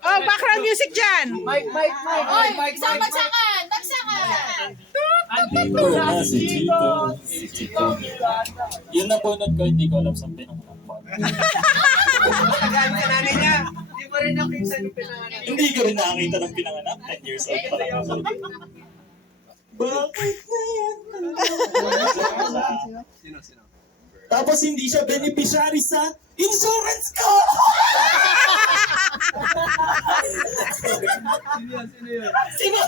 Oh, background music dyan. Oy, isang bagsakan! Bagsakan! Andito na si Chico. Si Chico. Yun na bunot ko, hindi ko alam sa pinanganak. Tagaan ka nanay niya. Hindi mo rin nakita yung pinanganak. Hindi ko rin nakakita ng pinanganak. 10 years old pa lang ako. Bakit na yan? Sino? Tapos hindi siya beneficiary sa insurance ko! Sino yun? Sino?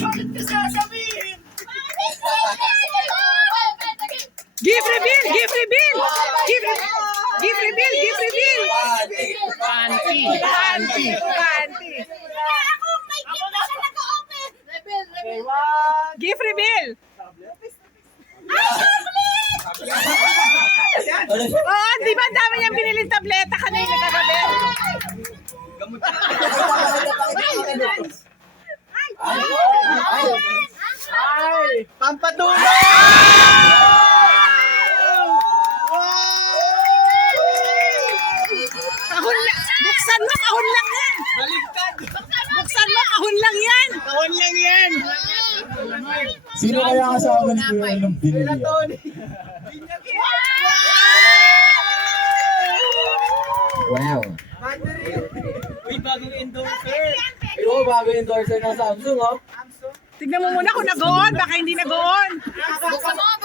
Bakit ka sasabihin? Gift reveal, gift reveal. Gift reveal, gift reveal. Panty. Ako, may gift na siya nag-open! Rebel! Gift reveal. Oo, di ba ang dami niyang biniling tableta kanina kagabi? Gamot ka. Pampatulog! Kahon lang. Buksan mo, kahon lang yan. Baligtad! Buksan mo, kahon lang yan. Kahon lang yan! Sino kaya kasama ni Kuya nung binili yan? Tony! Wow. Uy, bagong endorser! Pero bago endorser ng Samsung, oh. Tignan mo muna kung nag-on, baka hindi nag-on. Buksan mo!